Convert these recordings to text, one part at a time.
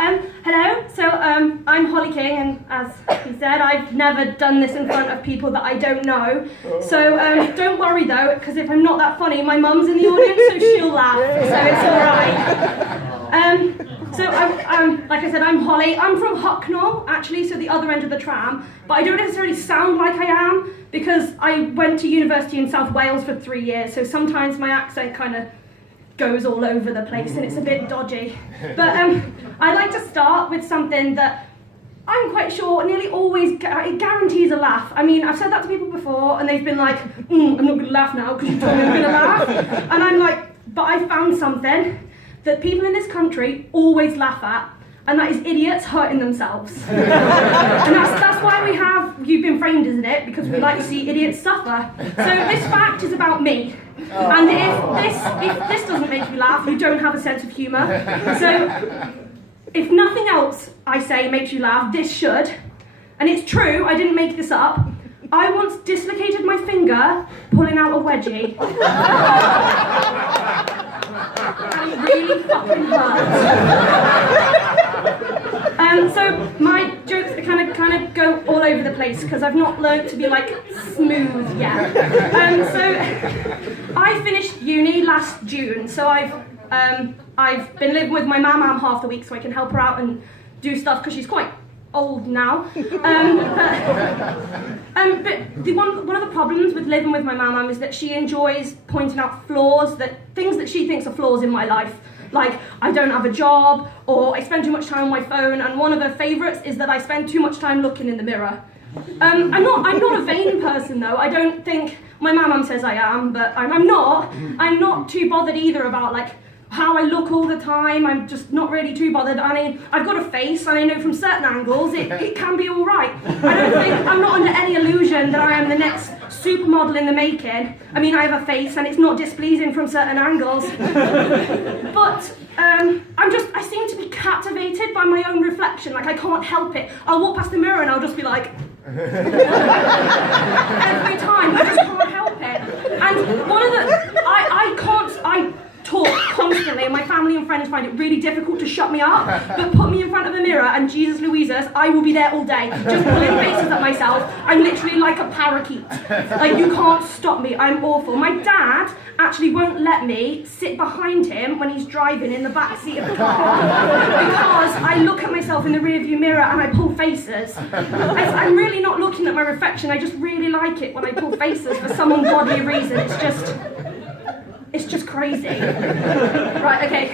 Hello, I'm Holly King, and as he said, I've never done this in front of people that I don't know. So don't worry though, because if I'm not that funny, my mum's in the audience, so she'll laugh, so it's alright. Like I said, I'm Holly. I'm from Hucknall, actually, so the other end of the tram, but I don't necessarily sound like I am, because I went to university in South Wales for 3 years, so sometimes my accent kind of goes all over the place and it's a bit dodgy. But I like to start with something that I'm quite sure nearly always it guarantees a laugh. I mean, I've said that to people before and they've been like, I'm not going to laugh now because you told me I'm going to laugh. And I'm like, but I found something that people in this country always laugh at, and that is idiots hurting themselves. And that's why we have You've Been Framed, isn't it? Because we like to see idiots suffer. So this fact is about me. And if this doesn't make you laugh, you don't have a sense of humour. So if nothing else I say makes you laugh, this should. And it's true, I didn't make this up. I once dislocated my finger pulling out a wedgie. And it really fucking hurt. So my jokes kind of go all over the place because I've not learned to be like smooth yet. So I finished uni last June, so I've been living with my mum half the week so I can help her out and do stuff because she's quite old now. But one of the problems with living with my mum is that she enjoys pointing out things that she thinks are flaws in my life. Like, I don't have a job, or I spend too much time on my phone, and one of her favourites is that I spend too much time looking in the mirror. I'm not a vain person though. I don't think, my mum says I am, but I'm not. I'm not too bothered either about like how I look all the time. I'm just not really too bothered. I mean, I've got a face, and I know from certain angles it can be all right. I'm not under any illusion that I am the next supermodel in the making. I mean, I have a face, and it's not displeasing from certain angles. But I seem to be captivated by my own reflection. Like, I can't help it. I'll walk past the mirror and I'll just be like, every time. I just can't help it. And I talk constantly, and my family and friends find it really difficult to shut me up, but put me in front of a mirror and Jesus Louises, I will be there all day, just pulling faces at myself. I'm literally like a parakeet. Like, you can't stop me, I'm awful. My dad actually won't let me sit behind him when he's driving in the back seat of the car because I look at myself in the rearview mirror and I pull faces. I'm really not looking at my reflection, I just really like it when I pull faces for some ungodly reason. It's just crazy. Right, okay.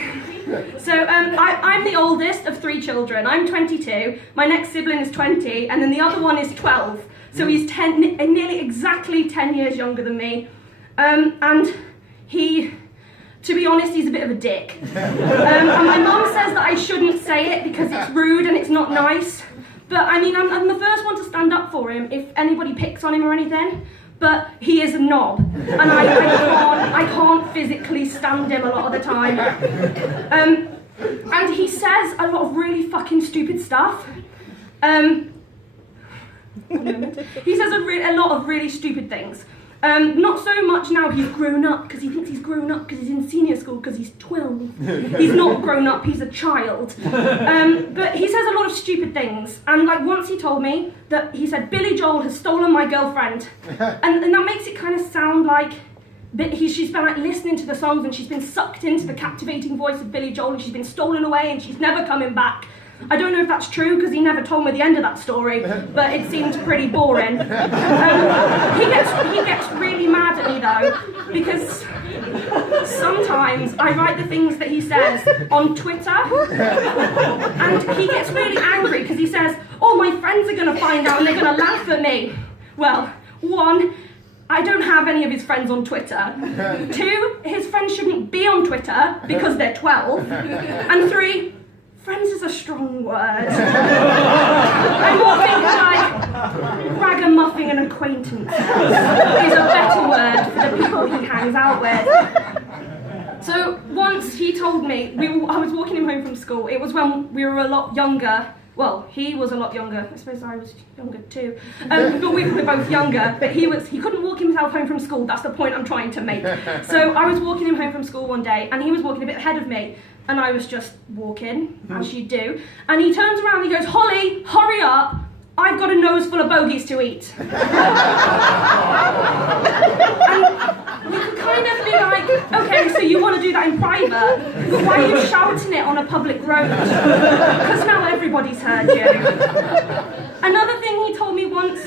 So I'm the oldest of 3 children. I'm 22, my next sibling is 20, and then the other one is 12. So he's nearly exactly 10 years younger than me. And he, to be honest, he's a bit of a dick. And my mum says that I shouldn't say it because it's rude and it's not nice. But I mean, I'm the first one to stand up for him if anybody picks on him or anything. But he is a knob, and I can't physically stand him a lot of the time. And he says a lot of really fucking stupid stuff. He says a lot of really stupid things. Not so much now he's grown up, because he thinks he's grown up because he's in senior school because he's 12. He's not grown up, he's a child. But he says a lot of stupid things. And like once he told me that he said, Billy Joel has stolen my girlfriend. And that makes it kind of sound like she's been like listening to the songs and she's been sucked into the captivating voice of Billy Joel and she's been stolen away and she's never coming back. I don't know if that's true because he never told me the end of that story, but it seemed pretty boring. He gets really mad at me though, because sometimes I write the things that he says on Twitter, and he gets really angry because he says, oh, my friends are going to find out and they're going to laugh at me. Well, 1, I don't have any of his friends on Twitter. 2, his friends shouldn't be on Twitter because they're 12. And 3, friends is a strong word. I'm more thinking like ragamuffin and acquaintance is a better word for the people he hangs out with. So once he told me, I was walking him home from school. It was when we were a lot younger. Well, he was a lot younger. I suppose I was younger too. But we were both younger. But he couldn't walk himself home from school. That's the point I'm trying to make. So I was walking him home from school one day, and he was walking a bit ahead of me. And I was just walking, as you do, and he turns around and he goes, "Holly, hurry up, I've got a nose full of bogies to eat." And you could kind of be like, okay, so you want to do that in private, but why are you shouting it on a public road? Because now everybody's heard you. Another thing he told me once,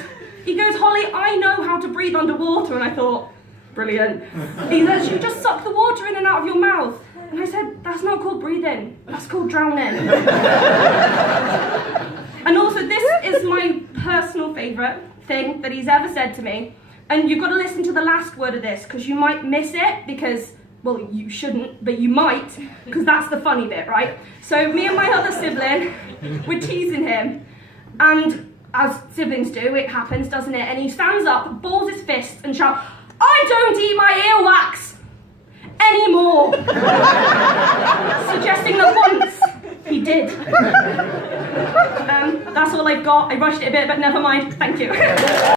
he goes, "Holly, I know how to breathe underwater," and I thought, brilliant. He says, "You just suck the water in and out of your mouth." And I said, "That's not called breathing, that's called drowning." And also, this is my personal favourite thing that he's ever said to me. And you've got to listen to the last word of this, because you might miss it, because, well, you shouldn't, but you might, because that's the funny bit, right? So me and my other sibling were teasing him, and as siblings do, it happens, doesn't it? And he stands up, balls his fists, and shouts, "I don't eat my earwax anymore!" Suggesting that once he did. That's all I've got. I rushed it a bit, but never mind. Thank you.